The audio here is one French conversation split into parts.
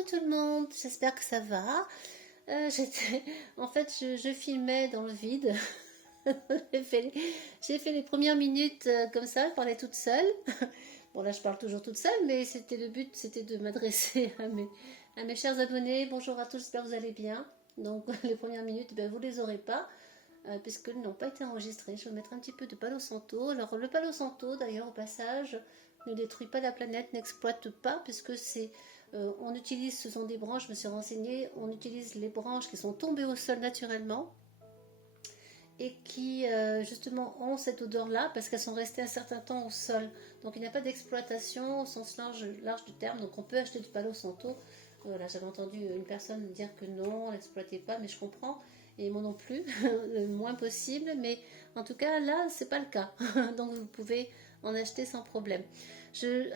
Coucou tout le monde, j'espère que ça va. En fait, je filmais dans le vide. J'ai fait les premières minutes comme ça, je parlais toute seule. Bon, là, je parle toujours toute seule, mais c'était le but, c'était de m'adresser à mes chers abonnés. Bonjour à tous, j'espère que vous allez bien. Donc, les premières minutes, ben, vous les aurez pas, puisqu'elles n'ont pas été enregistrées. Je vais mettre un petit peu de Palo Santo. Alors, le Palo Santo, d'ailleurs, au passage, ne détruit pas la planète, n'exploite pas, puisque on utilise, ce sont des branches, je me suis renseignée, on utilise les branches qui sont tombées au sol naturellement et qui justement ont cette odeur-là parce qu'elles sont restées un certain temps au sol. Donc il n'y a pas d'exploitation au sens large du terme, donc on peut acheter du Palo Santo. Voilà, j'avais entendu une personne dire que non, on n'exploitait pas, mais je comprends, et moi non plus, le moins possible, mais en tout cas là, c'est pas le cas. Donc vous pouvez en acheter sans problème.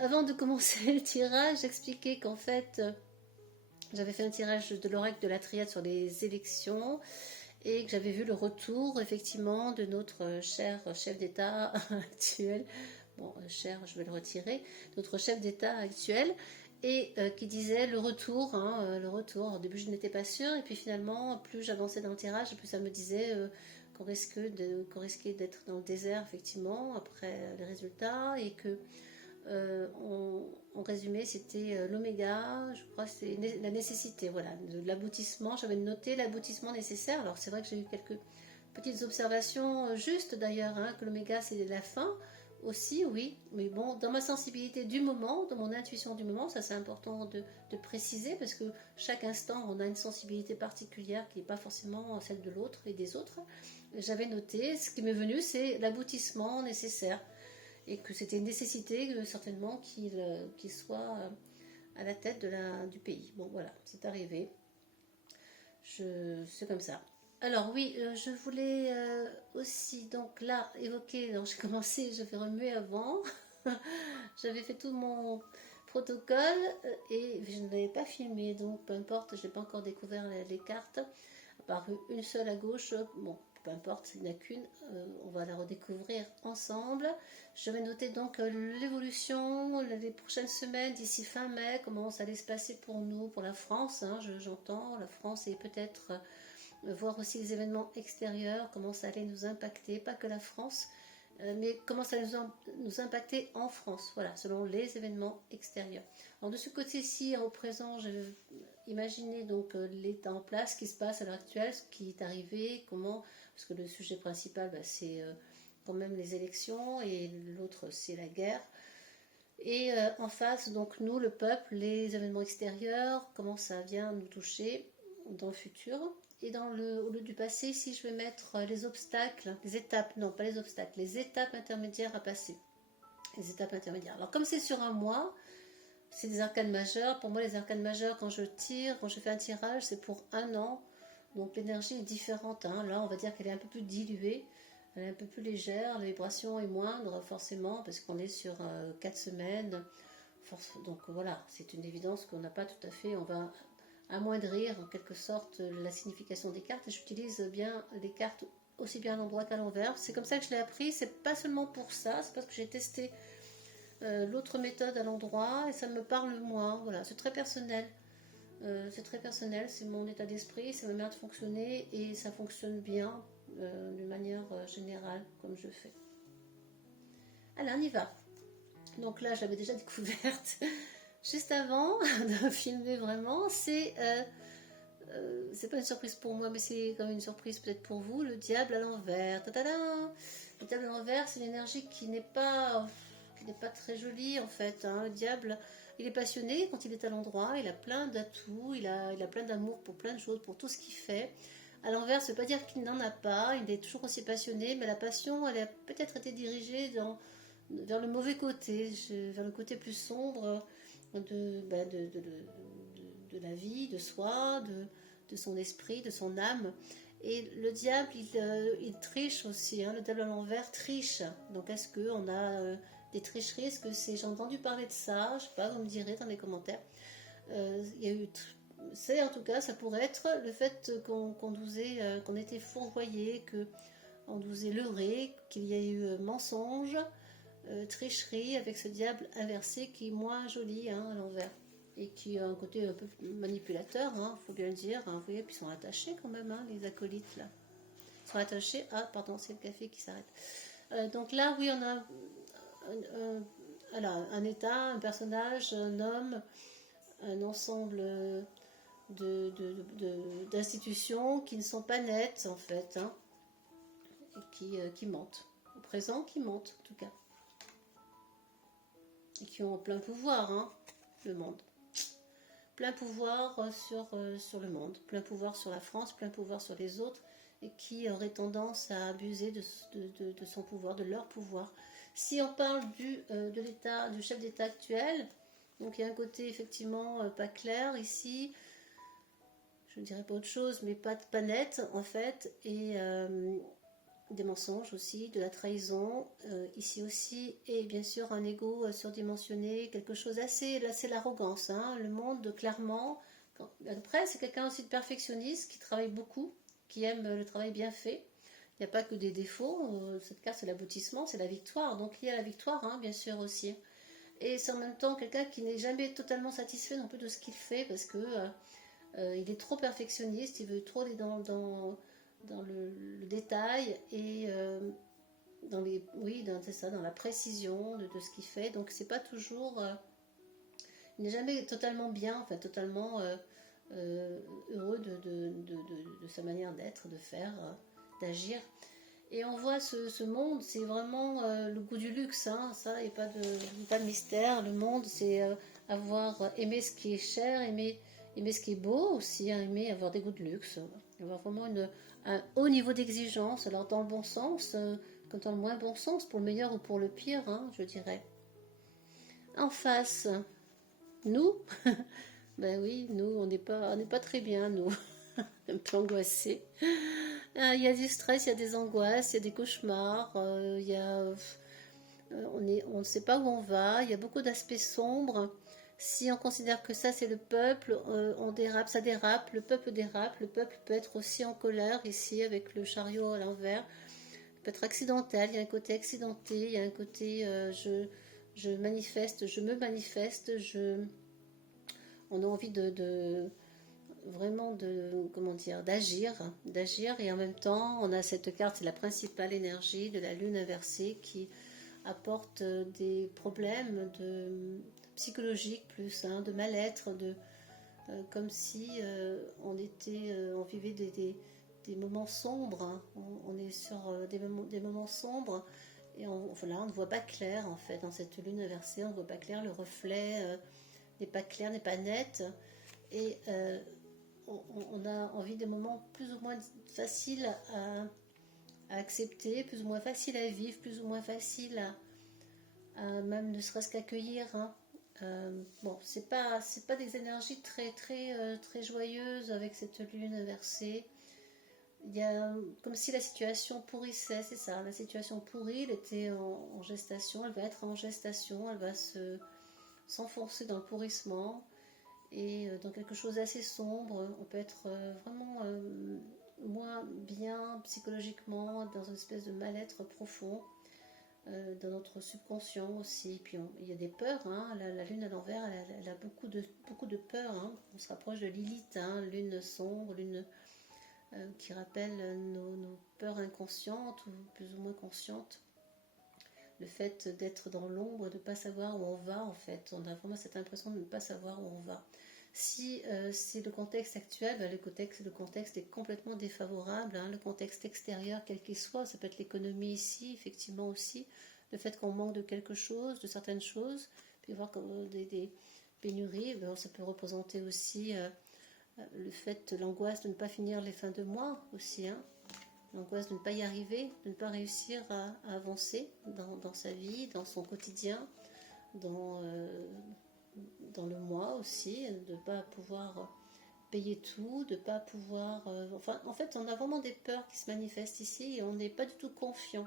Avant de commencer le tirage, j'expliquais qu'en fait, j'avais fait un tirage de l'oracle de la triade sur les élections et que j'avais vu le retour effectivement de notre cher chef d'État actuel. Bon, cher, je vais le retirer. Notre chef d'État actuel et qui disait le retour, hein, le retour. Au début, je n'étais pas sûre et puis finalement, plus j'avançais dans le tirage, plus ça me disait qu'on risquait d'être dans le désert effectivement après les résultats et que en résumé, c'était l'oméga, je crois que c'est la nécessité, voilà, de l'aboutissement. J'avais noté l'aboutissement nécessaire. Alors c'est vrai que j'ai eu quelques petites observations justes d'ailleurs, hein, que l'oméga c'est la fin aussi, oui. Mais bon, dans ma sensibilité du moment, dans mon intuition du moment, ça c'est important de préciser parce que chaque instant on a une sensibilité particulière qui n'est pas forcément celle de l'autre et des autres. J'avais noté, ce qui m'est venu, c'est l'aboutissement nécessaire et que c'était une nécessité certainement qu'il soit à la tête du pays. Bon voilà, c'est arrivé. C'est comme ça. Alors oui, je voulais aussi donc là évoquer, donc j'ai commencé, j'avais remué avant, j'avais fait tout mon protocole et je ne l'avais pas filmé, donc peu importe, je n'ai pas encore découvert les cartes, à part une seule à gauche, bon, peu importe, il n'y en a qu'une, on va la redécouvrir ensemble. Je vais noter donc l'évolution, les prochaines semaines, d'ici fin mai, comment ça allait se passer pour nous, pour la France, hein, j'entends, la France et peut-être voir aussi les événements extérieurs, comment ça allait nous impacter, pas que la France, mais comment ça allait nous impacter en France, voilà, selon les événements extérieurs. Alors de ce côté-ci, au présent, j'ai imaginé donc l'état en place, ce qui se passe à l'heure actuelle, ce qui est arrivé, comment, parce que le sujet principal, bah, c'est quand même les élections, et l'autre, c'est la guerre. Et en face, donc nous, le peuple, les événements extérieurs, comment ça vient nous toucher dans le futur. Et au lieu du passé, ici, je vais mettre les obstacles, les étapes, non pas les obstacles, les étapes intermédiaires à passer. Les étapes intermédiaires. Alors comme c'est sur un mois, c'est des arcanes majeures. Pour moi, les arcanes majeures, quand je tire, quand je fais un tirage, c'est pour un an. Donc l'énergie est différente, hein. Là, on va dire qu'elle est un peu plus diluée. Elle est un peu plus légère, la vibration est moindre forcément parce qu'on est sur 4 semaines. Donc voilà, c'est une évidence qu'on n'a pas tout à fait. On va amoindrir en quelque sorte la signification des cartes et j'utilise bien les cartes aussi bien à l'endroit qu'à l'envers. C'est comme ça que je l'ai appris, c'est pas seulement pour ça, c'est parce que j'ai testé l'autre méthode à l'endroit et ça me parle moins. Voilà, c'est très personnel. C'est mon état d'esprit, c'est ma manière de fonctionner et ça fonctionne bien d'une manière générale comme je fais. Allez, on y va. Donc là, j'avais déjà découverte juste avant de filmer vraiment. C'est pas une surprise pour moi, mais c'est quand même une surprise peut-être pour vous. Le diable à l'envers. Le diable à l'envers, c'est une énergie qui n'est pas très jolie en fait, hein. Le diable, il est passionné quand il est à l'endroit. Il a plein d'atouts, il a plein d'amour pour plein de choses, pour tout ce qu'il fait. À l'envers, ça ne veut pas dire qu'il n'en a pas. Il est toujours aussi passionné, mais la passion, elle a peut-être été dirigée vers le mauvais côté, vers le côté plus sombre de la vie, de soi, de son esprit, de son âme. Et le diable, il triche aussi, hein. Le diable à l'envers triche. Donc est-ce qu'on a des tricheries? Est-ce que j'ai entendu parler de ça? Je ne sais pas, vous me direz dans les commentaires. Il y a eu... C'est en tout cas, ça pourrait être le fait qu'on était fourvoyé, qu'on nous ait leurré, qu'il y ait eu mensonge, tricherie avec ce diable inversé qui est moins joli, hein, à l'envers. et qui a un côté un peu manipulateur, hein, faut bien le dire, hein, vous voyez, puis ils sont attachés quand même, hein, les acolytes là. Ils sont attachés, ah pardon, c'est le café qui s'arrête. Donc là, oui, on a un état, un personnage, un homme, un ensemble d'institutions qui ne sont pas nettes en fait, hein, et qui mentent, au présent qui mentent en tout cas, et qui ont plein pouvoir, hein, le monde. Plein pouvoir sur le monde, plein pouvoir sur la France, plein pouvoir sur les autres, et qui aurait tendance à abuser de son pouvoir, de leur pouvoir. Si on parle de l'État, du chef d'État actuel, donc il y a un côté effectivement pas clair ici, je ne dirais pas autre chose, mais pas net en fait, et des mensonges aussi, de la trahison ici aussi, et bien sûr un ego surdimensionné, quelque chose assez, là c'est l'arrogance, hein, le monde clairement. Après c'est quelqu'un aussi de perfectionniste qui travaille beaucoup, qui aime le travail bien fait. Il n'y a pas que des défauts, cette carte c'est l'aboutissement, c'est la victoire, donc il y a la victoire, hein, bien sûr aussi. Et c'est en même temps quelqu'un qui n'est jamais totalement satisfait non plus de ce qu'il fait, parce que il est trop perfectionniste, il veut trop aller dans le détail et c'est ça, dans la précision de ce qu'il fait. Donc c'est pas toujours, il n'est jamais totalement bien, enfin totalement heureux de sa manière d'être, de faire, d'agir. Et on voit ce monde, c'est vraiment le goût du luxe, hein, ça, et pas de mystère. Le monde, c'est avoir aimé ce qui est cher, aimer ce qui est beau aussi, hein, aimer avoir des goûts de luxe, avoir vraiment un haut niveau d'exigence, alors dans le bon sens, comme dans le moins bon sens, pour le meilleur ou pour le pire, hein, je dirais. En face, nous, ben oui, nous, on n'est pas très bien, nous, un peu angoissés. Il y a du stress, il y a des angoisses, il y a des cauchemars, il y a, on ne sait pas où on va, il y a beaucoup d'aspects sombres. Si on considère que ça c'est le peuple, on dérape, ça dérape, le peuple peut être aussi en colère ici avec le chariot à l'envers, il peut être accidentel, il y a un côté accidenté, il y a un côté je manifeste, je me manifeste, on a envie vraiment comment dire, d'agir, et en même temps on a cette carte, c'est la principale énergie de la lune inversée qui apporte des problèmes psychologiques plus, hein, de mal-être, comme si on vivait des moments sombres, hein. On est sur des moments sombres et voilà, on ne voit pas clair en fait dans cette lune inversée, on ne voit pas clair, le reflet n'est pas clair, n'est pas net, et on a envie des moments plus ou moins faciles à accepter, plus ou moins faciles à vivre, plus ou moins faciles à même ne serait-ce qu'accueillir, hein. Bon, c'est pas des énergies très joyeuses avec cette lune inversée. Il y a comme si la situation pourrissait, c'est ça, la situation pourrit, elle était en gestation, elle va être en gestation, elle va s'enfoncer dans le pourrissement et dans quelque chose d'assez sombre. On peut être vraiment moins bien psychologiquement, dans une espèce de mal-être profond, dans notre subconscient aussi. Puis il y a des peurs, hein. La lune à l'envers, elle a beaucoup de peurs, hein. On se rapproche de Lilith, hein, lune sombre, lune qui rappelle nos peurs inconscientes ou plus ou moins conscientes. Le fait d'être dans l'ombre, de ne pas savoir où on va en fait. On a vraiment cette impression de ne pas savoir où on va. Si c'est le contexte actuel, ben, le contexte est complètement défavorable, hein. Le contexte extérieur, quel qu'il soit, ça peut être l'économie ici, effectivement aussi, le fait qu'on manque de quelque chose, de certaines choses, puis voir comme des pénuries, ben, ça peut représenter aussi le fait, l'angoisse de ne pas finir les fins de mois aussi, hein. L'angoisse de ne pas y arriver, de ne pas réussir à avancer dans sa vie, dans son quotidien, dans le mois aussi, de ne pas pouvoir payer tout, de ne pas pouvoir... enfin, en fait, on a vraiment des peurs qui se manifestent ici et on n'est pas du tout confiant.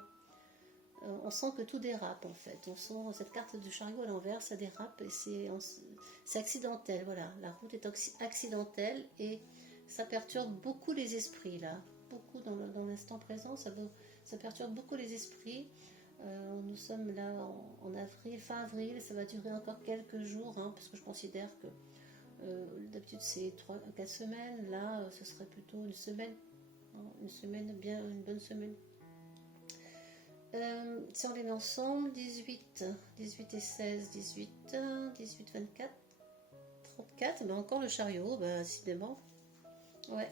On sent que tout dérape en fait. On sent cette carte du chariot à l'envers, ça dérape et c'est accidentel. Voilà, la route est accidentelle et ça perturbe beaucoup les esprits là. Beaucoup dans l'instant présent, ça perturbe beaucoup les esprits. Nous sommes là en avril, fin avril, ça va durer encore quelques jours, hein, parce que je considère que d'habitude c'est 4 semaines, là ce serait plutôt une semaine, hein, une semaine bien, une bonne semaine. Si on les met ensemble, 18 et 16, 18, 18, 24, 34, ben encore le chariot, ben, décidément. Ouais,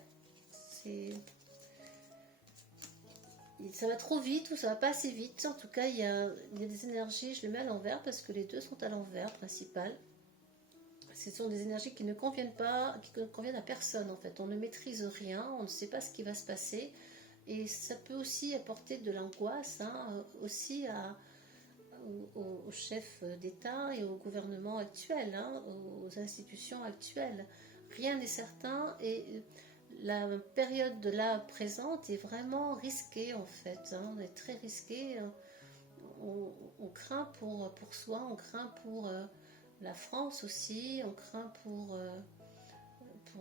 ça va trop vite ou ça va pas assez vite. En tout cas, il y a des énergies, je le mets à l'envers parce que les deux sont à l'envers, principal. Ce sont des énergies qui ne conviennent pas, qui ne conviennent à personne en fait. On ne maîtrise rien, on ne sait pas ce qui va se passer. Et ça peut aussi apporter de l'angoisse, hein, aussi aux chefs d'État et au gouvernement actuel, hein, aux institutions actuelles. Rien n'est certain et la période de là présente est vraiment risquée en fait. Hein, on est très risqué. On craint pour soi, on craint pour la France aussi, on craint pour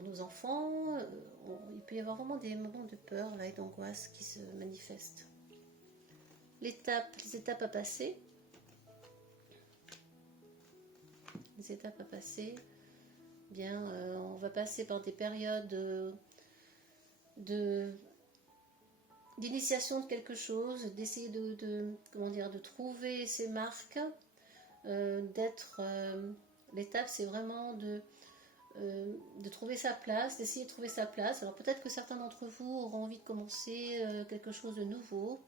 nos enfants. Il peut y avoir vraiment des moments de peur là, et d'angoisse qui se manifestent. Les étapes à passer. Les étapes à passer. Bien, on va passer par des périodes d'initiation de quelque chose, d'essayer de trouver ses marques, l'étape c'est vraiment de trouver sa place, d'essayer de trouver sa place. Alors peut-être que certains d'entre vous auront envie de commencer quelque chose de nouveau,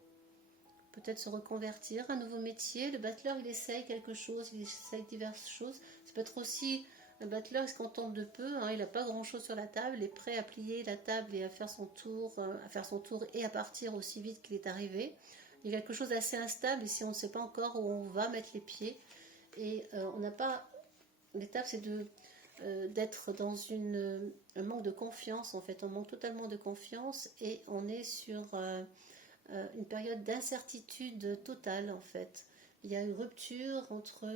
peut-être se reconvertir, un nouveau métier. Le battleur il essaye quelque chose, il essaye diverses choses. Ça peut être aussi un battleur, il se contente de peu, hein, il n'a pas grand chose sur la table, il est prêt à plier la table et à faire son tour et à partir aussi vite qu'il est arrivé. Il y a quelque chose d'assez instable et si on ne sait pas encore où on va mettre les pieds, et on n'a pas. L'étape c'est d'être dans un manque de confiance en fait, on manque totalement de confiance et on est sur une période d'incertitude totale en fait. Il y a une rupture entre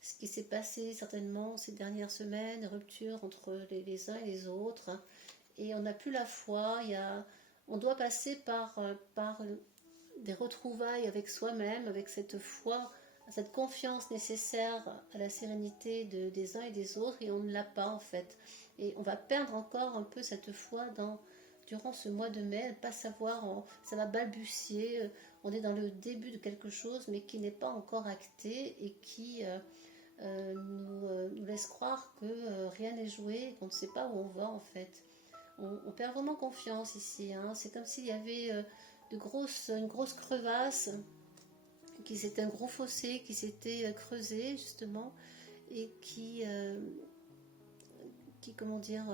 ce qui s'est passé certainement ces dernières semaines, une rupture entre les uns et les autres, hein, et on n'a plus la foi. On doit passer par des retrouvailles avec soi-même, avec cette foi, cette confiance nécessaire à la sérénité des uns et des autres, et on ne l'a pas en fait. Et on va perdre encore un peu cette foi durant ce mois de mai, pas savoir, ça va balbutier, on est dans le début de quelque chose, mais qui n'est pas encore acté et qui nous laisse croire que rien n'est joué, qu'on ne sait pas où on va en fait. On perd vraiment confiance ici, hein. C'est comme s'il y avait une grosse crevasse, c'était un gros fossé qui s'était creusé justement et comment dire,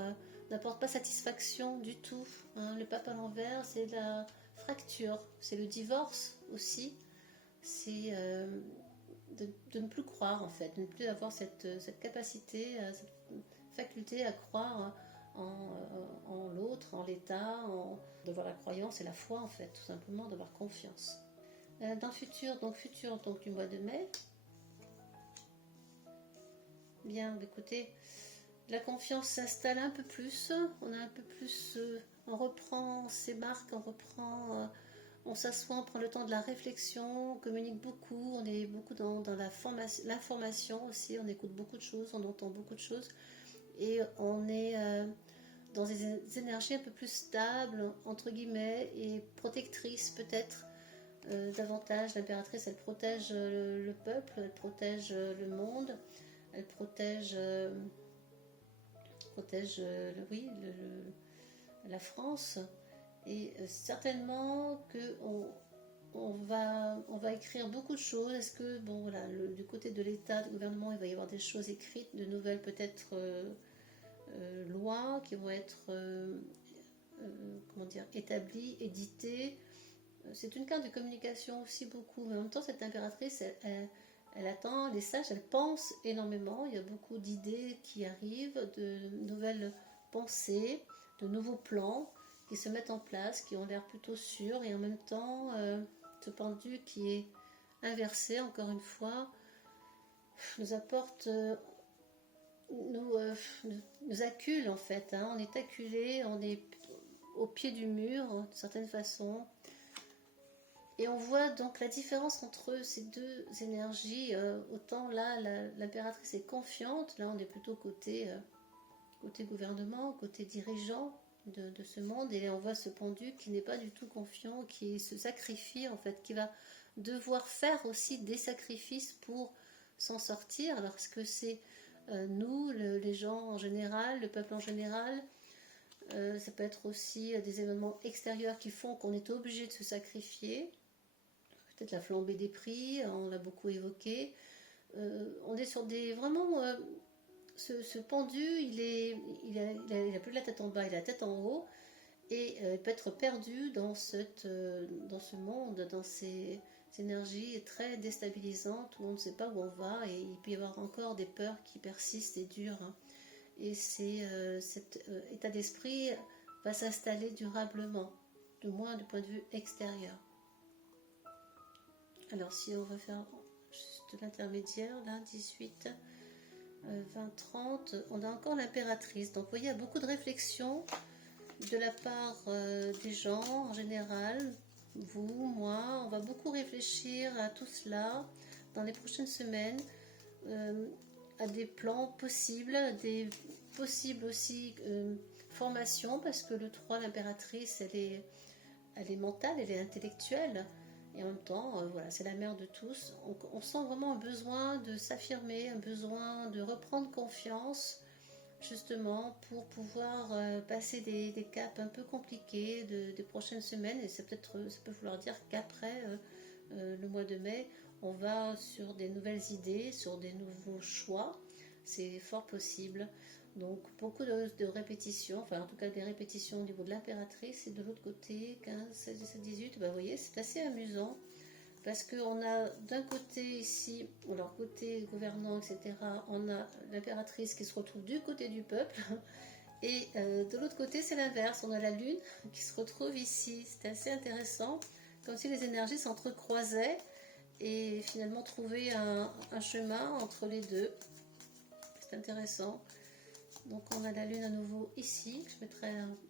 n'apporte pas satisfaction du tout, hein. Le pape à l'envers, c'est la fracture, c'est le divorce aussi, c'est de ne plus croire en fait, de ne plus avoir cette capacité, cette faculté à croire en l'autre, en l'état, d'avoir la croyance et la foi en fait, tout simplement d'avoir confiance. Dans le futur donc du mois de mai, bien écoutez, la confiance s'installe un peu plus, on a un peu plus, on reprend ses marques, on s'assoit, on prend le temps de la réflexion, on communique beaucoup, on est beaucoup dans l'information aussi, on écoute beaucoup de choses, on entend beaucoup de choses, et on est dans des énergies un peu plus stables, entre guillemets, et protectrices peut-être, davantage. L'impératrice, elle protège le peuple, elle protège le monde, elle protège la France, et certainement que on va écrire beaucoup de choses. Est-ce que du côté de l'État, du gouvernement, il va y avoir des choses écrites, de nouvelles peut-être lois qui vont être établies, éditées. C'est une carte de communication aussi beaucoup, mais en même temps cette impératrice elle attend les sages, elle pense énormément, il y a beaucoup d'idées qui arrivent, de nouvelles pensées, de nouveaux plans qui se mettent en place, qui ont l'air plutôt sûrs, et en même temps ce pendu qui est inversé encore une fois nous apporte nous accule en fait, hein. On est acculé, on est au pied du mur d'une certaine façon. Et on voit donc la différence entre ces deux énergies. Autant là, l'impératrice est confiante, là on est plutôt côté gouvernement, côté dirigeant de ce monde, et on voit ce pendu qui n'est pas du tout confiant, qui se sacrifie en fait, qui va devoir faire aussi des sacrifices pour s'en sortir. Alors est-ce que c'est nous, les gens en général, le peuple en général, ça peut être aussi des événements extérieurs qui font qu'on est obligé de se sacrifier. Peut-être la flambée des prix, on l'a beaucoup évoqué. On est sur des vraiment ce pendu, il a plus la tête en bas, il a la tête en haut, et il peut être perdu dans ce monde, dans ces énergies très déstabilisantes où on ne sait pas où on va, et il peut y avoir encore des peurs qui persistent et durent. Hein. Et cet état d'esprit va s'installer durablement, du moins du point de vue extérieur. Alors si on va faire juste l'intermédiaire, là, 18, 20, 30, on a encore l'impératrice. Donc vous voyez, il y a beaucoup de réflexions de la part des gens en général. Vous, moi, on va beaucoup réfléchir à tout cela dans les prochaines semaines, à des plans possibles, des possibles aussi formations, parce que le 3, l'impératrice, elle est mentale, elle est intellectuelle. Et en même temps, voilà, c'est la mère de tous. On sent vraiment un besoin de s'affirmer, un besoin de reprendre confiance, justement, pour pouvoir passer des caps un peu compliqués des prochaines semaines. Et ça peut vouloir dire qu'après le mois de mai, on va sur des nouvelles idées, sur des nouveaux choix. C'est fort possible. Donc beaucoup de répétitions, enfin en tout cas des répétitions au niveau de l'impératrice, et de l'autre côté 15, 16, 17, 18, ben vous voyez, c'est assez amusant parce qu'on a d'un côté ici, alors côté gouvernant, etc., on a l'impératrice qui se retrouve du côté du peuple, et de l'autre côté c'est l'inverse, on a la lune qui se retrouve ici. C'est assez intéressant, comme si les énergies s'entrecroisaient et finalement trouver un chemin entre les deux. C'est intéressant. Donc on a la lune à nouveau ici, je mettrai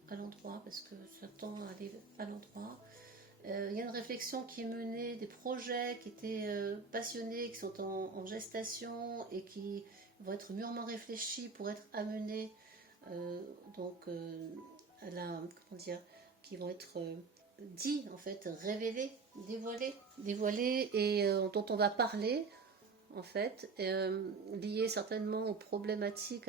à l'endroit parce que ça tend à aller à l'endroit. Il y a une réflexion qui est menée, des projets qui étaient passionnés, qui sont en gestation et qui vont être mûrement réfléchis pour être amenés à la, comment dire, qui vont être dits en fait, révélés, dévoilés et dont on va parler en fait, liés certainement aux problématiques,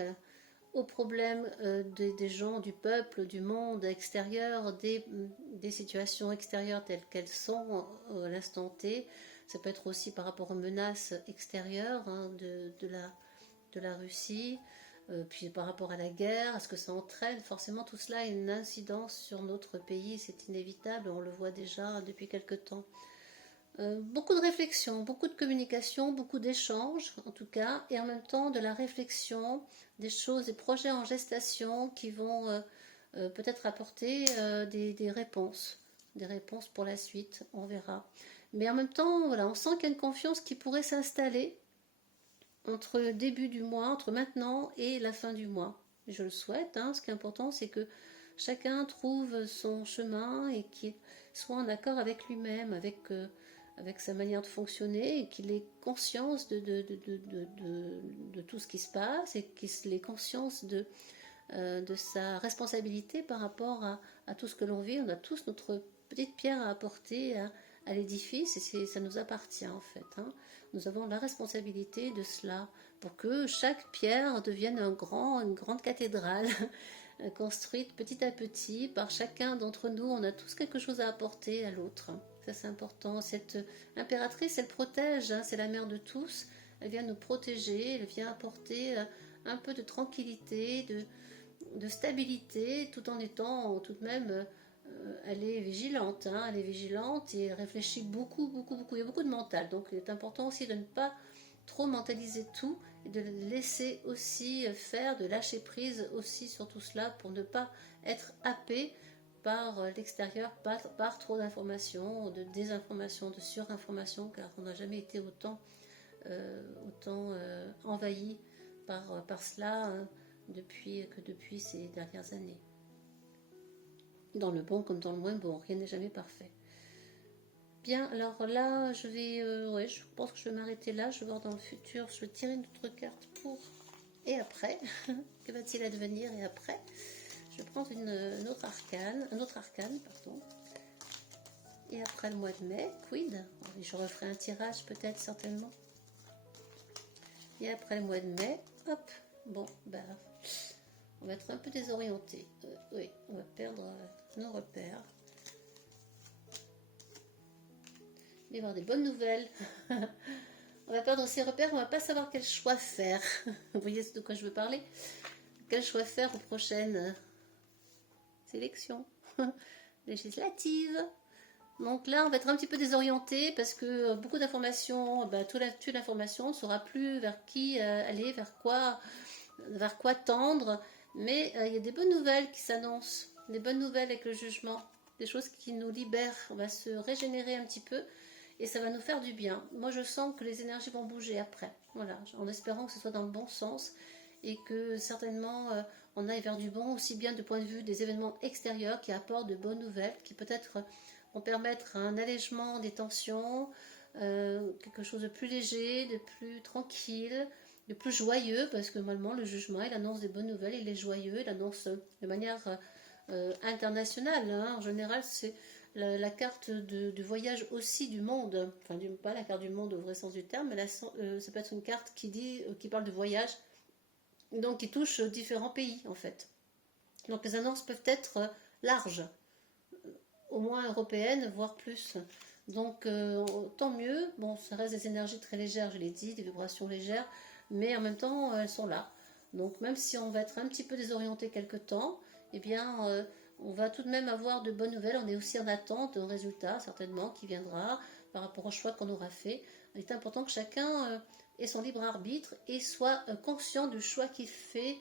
aux problèmes des gens, du peuple, du monde extérieur, des situations extérieures telles qu'elles sont à l'instant T. Ça peut être aussi par rapport aux menaces extérieures hein, de la Russie, puis par rapport à la guerre, à ce que ça entraîne. Forcément, tout cela a une incidence sur notre pays, c'est inévitable, on le voit déjà depuis quelque temps. Beaucoup de réflexion, beaucoup de communication, beaucoup d'échanges en tout cas, et en même temps de la réflexion, des choses, des projets en gestation qui vont peut-être apporter des réponses pour la suite, on verra. Mais en même temps, voilà, on sent qu'il y a une confiance qui pourrait s'installer entre le début du mois, entre maintenant et la fin du mois. Je le souhaite, hein. Ce qui est important, c'est que chacun trouve son chemin et qu'il soit en accord avec lui-même, avec sa manière de fonctionner, et qu'il ait conscience de tout ce qui se passe, et qu'il ait conscience de sa responsabilité par rapport à tout ce que l'on vit. On a tous notre petite pierre à apporter à l'édifice, et ça nous appartient en fait. Hein. Nous avons la responsabilité de cela, pour que chaque pierre devienne une grande cathédrale, construite petit à petit par chacun d'entre nous. On a tous quelque chose à apporter à l'autre. Ça c'est important. Cette impératrice, elle protège, hein, c'est la mère de tous. Elle vient nous protéger, elle vient apporter un peu de tranquillité, de stabilité, tout en étant tout de même, elle est vigilante, hein, elle est vigilante et elle réfléchit beaucoup, beaucoup, beaucoup. Il y a beaucoup de mental, donc il est important aussi de ne pas trop mentaliser tout et de laisser aussi faire, de lâcher prise aussi sur tout cela pour ne pas être happé par l'extérieur, par trop d'informations, de désinformation, de surinformation, car on n'a jamais été autant envahi par cela depuis ces dernières années. Dans le bon comme dans le moins bon, rien n'est jamais parfait. Bien, alors là, je vais, ouais, je pense que je vais m'arrêter là. Je vais voir dans le futur, je vais tirer une autre carte pour et après. Que va-t-il advenir et après? Je vais prendre une autre arcane, un autre arcane, pardon. Et après le mois de mai, quid? Je referai un tirage peut-être, certainement. Et après le mois de mai, hop, bon, bah, on va être un peu désorienté. Oui, on va perdre nos repères. Il va y avoir des bonnes nouvelles. On va perdre ses repères, on va pas savoir quel choix faire. Vous voyez de quoi je veux parler? Quel choix faire aux prochaines élections législatives? Donc là, on va être un petit peu désorienté parce que beaucoup d'informations, toute l'information ne saura plus vers qui aller, vers quoi tendre. Mais il y a des bonnes nouvelles qui s'annoncent, des bonnes nouvelles avec le jugement, des choses qui nous libèrent. On va se régénérer un petit peu et ça va nous faire du bien. Moi, je sens que les énergies vont bouger après. Voilà, en espérant que ce soit dans le bon sens et que certainement on aille vers du bon, aussi bien du point de vue des événements extérieurs qui apportent de bonnes nouvelles, qui peut-être vont permettre un allègement des tensions, quelque chose de plus léger, de plus tranquille, de plus joyeux, parce que normalement le jugement, il annonce des bonnes nouvelles, il est joyeux, il annonce de manière internationale. Hein. En général, c'est la carte du voyage aussi du monde, enfin pas la carte du monde au vrai sens du terme, mais ça peut être une carte qui parle de voyage, donc qui touche différents pays en fait. Donc les annonces peuvent être larges, au moins européennes, voire plus. Donc tant mieux, bon ça reste des énergies très légères, je l'ai dit, des vibrations légères, mais en même temps elles sont là. Donc même si on va être un petit peu désorienté quelque temps, eh bien on va tout de même avoir de bonnes nouvelles. On est aussi en attente d'un résultat certainement qui viendra par rapport au choix qu'on aura fait. Il est important que chacun ait son libre arbitre et soit conscient du choix qu'il fait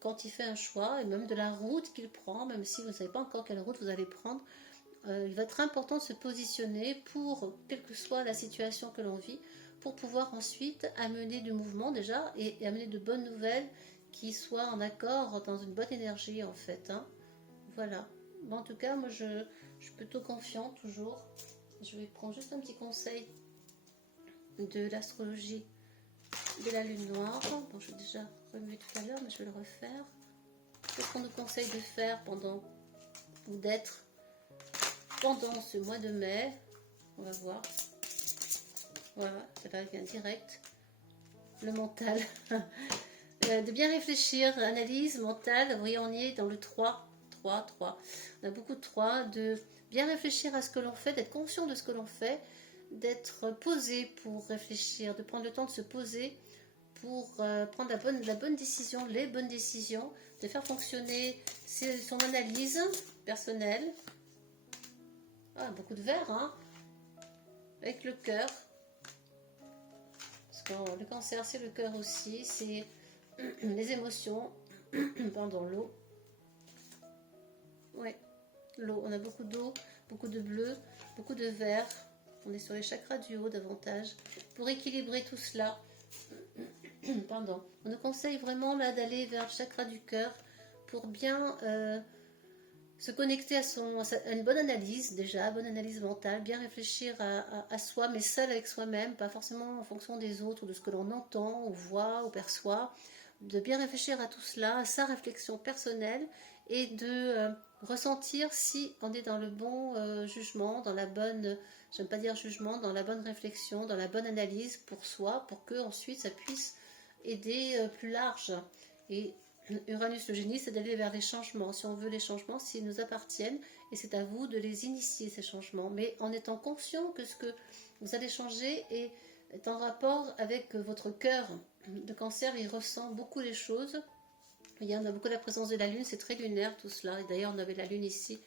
quand il fait un choix et même de la route qu'il prend, même si vous ne savez pas encore quelle route vous allez prendre. Il va être important de se positionner pour, quelle que soit la situation que l'on vit, pour pouvoir ensuite amener du mouvement déjà et amener de bonnes nouvelles qui soient en accord dans une bonne énergie en fait. Hein. Voilà. Bon, en tout cas, moi je suis plutôt confiante toujours. Je vais prendre juste un petit conseil de l'astrologie de la lune noire. Bon, je l'ai déjà remué tout à l'heure, mais je vais le refaire. Qu'est-ce qu'on nous conseille de faire pendant ou d'être pendant ce mois de mai? On va voir. Voilà, ça va bien direct. Le mental. De bien réfléchir, analyse mentale. Vous voyez, on y est dans le 3. 3. On a beaucoup de 3. De bien réfléchir à ce que l'on fait, d'être conscient de ce que l'on fait, d'être posé pour réfléchir, de prendre le temps de se poser pour prendre la bonne décision, les bonnes décisions, de faire fonctionner son analyse personnelle. Ah, beaucoup de verre, hein, avec le cœur. Parce que le cancer, c'est le cœur aussi, c'est les émotions, pardon, l'eau. Ouais, l'eau, on a beaucoup d'eau, beaucoup de bleu, beaucoup de vert. On est sur les chakras du haut davantage. Pour équilibrer tout cela, pardon, on nous conseille vraiment là d'aller vers le chakra du cœur pour bien se connecter à une bonne analyse déjà, bonne analyse mentale, bien réfléchir à soi, mais seul avec soi-même, pas forcément en fonction des autres ou de ce que l'on entend ou voit ou perçoit, de bien réfléchir à tout cela, à sa réflexion personnelle et de ressentir si on est dans le bon jugement, dans la bonne, j'aime pas dire jugement, dans la bonne réflexion, dans la bonne analyse pour soi, pour que ensuite ça puisse aider plus large. Et Uranus le génie, c'est d'aller vers les changements. Si on veut les changements, s'ils nous appartiennent, et c'est à vous de les initier, ces changements. Mais en étant conscient que ce que vous allez changer est en rapport avec votre cœur. Le cancer, il ressent beaucoup les choses. On a beaucoup la présence de la lune, c'est très lunaire tout cela. Et d'ailleurs, on avait la lune ici.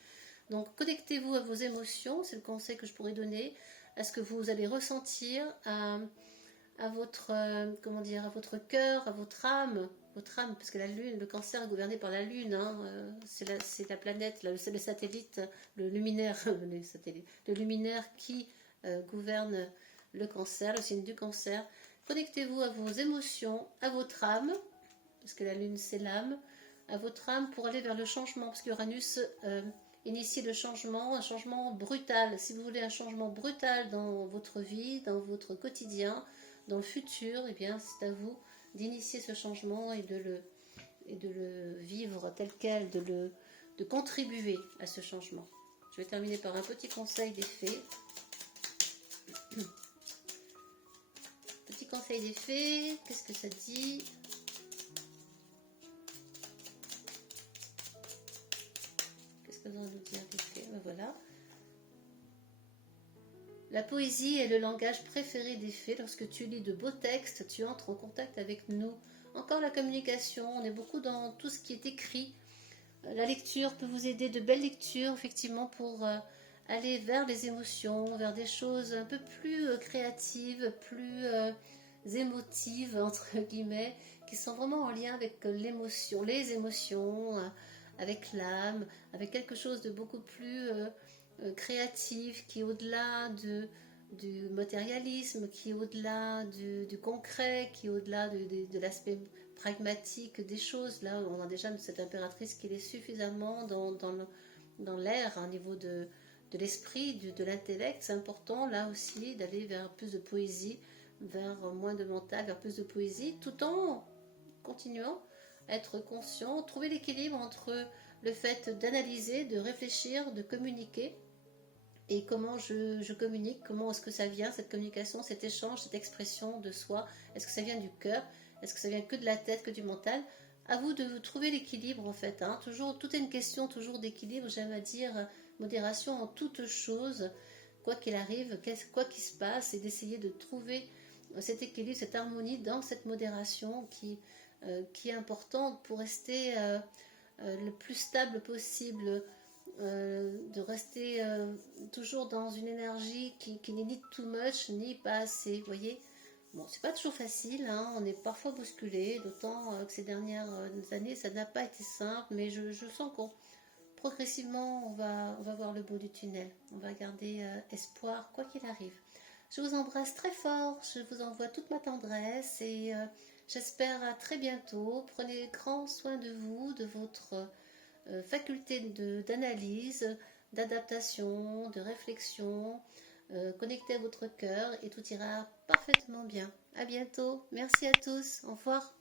Donc, connectez-vous à vos émotions, c'est le conseil que je pourrais donner, à ce que vous allez ressentir, à votre, à votre cœur, à votre âme, parce que la lune, le cancer est gouverné par la lune, hein, c'est la planète, le satellite, le luminaire, le luminaire qui gouverne le cancer, le signe du cancer. Connectez-vous à vos émotions, à votre âme, parce que la lune c'est l'âme, à votre âme pour aller vers le changement, parce qu'Uranus initier le changement, un changement brutal. Si vous voulez un changement brutal dans votre vie, dans votre quotidien, dans le futur, eh bien c'est à vous d'initier ce changement et de le vivre tel quel, de contribuer à ce changement. Je vais terminer par un petit conseil des fées. Petit conseil des fées, qu'est-ce que ça dit? Qu'est-ce que vont nous dire les fées? Ben voilà. La poésie est le langage préféré des fées. Lorsque tu lis de beaux textes, tu entres en contact avec nous. Encore la communication, on est beaucoup dans tout ce qui est écrit. La lecture peut vous aider, de belles lectures, effectivement, pour aller vers les émotions, vers des choses un peu plus créatives, plus émotives, entre guillemets, qui sont vraiment en lien avec l'émotion, les émotions, avec l'âme, avec quelque chose de beaucoup plus créatif, qui est au-delà du matérialisme, qui est au-delà du concret, qui est au-delà de l'aspect pragmatique des choses. Là, on a déjà cette impératrice qui est suffisamment dans l'air, au niveau de l'esprit, de l'intellect. C'est important, là aussi, d'aller vers plus de poésie, vers moins de mental, vers plus de poésie, tout en continuant à être conscient, trouver l'équilibre entre le fait d'analyser, de réfléchir, de communiquer, et comment je communique, comment est-ce que ça vient, cette communication, cet échange, cette expression de soi, est-ce que ça vient du cœur, est-ce que ça vient que de la tête, que du mental? À vous de trouver l'équilibre en fait, hein. Toujours, tout est une question toujours d'équilibre, j'aime à dire modération en toutes choses, quoi qu'il arrive, quoi qu'il se passe, et d'essayer de trouver cet équilibre, cette harmonie dans cette modération qui est importante pour rester le plus stable possible, de rester toujours dans une énergie qui n'est ni too much ni pas assez, vous voyez. Bon, c'est pas toujours facile, hein, on est parfois bousculé, d'autant que ces dernières années, ça n'a pas été simple, mais je sens qu'on progressivement, on va voir le bout du tunnel, on va garder espoir, quoi qu'il arrive. Je vous embrasse très fort, je vous envoie toute ma tendresse et j'espère à très bientôt. Prenez grand soin de vous, de votre faculté d'analyse, d'adaptation, de réflexion. Connectez à votre cœur et tout ira parfaitement bien. À bientôt. Merci à tous. Au revoir.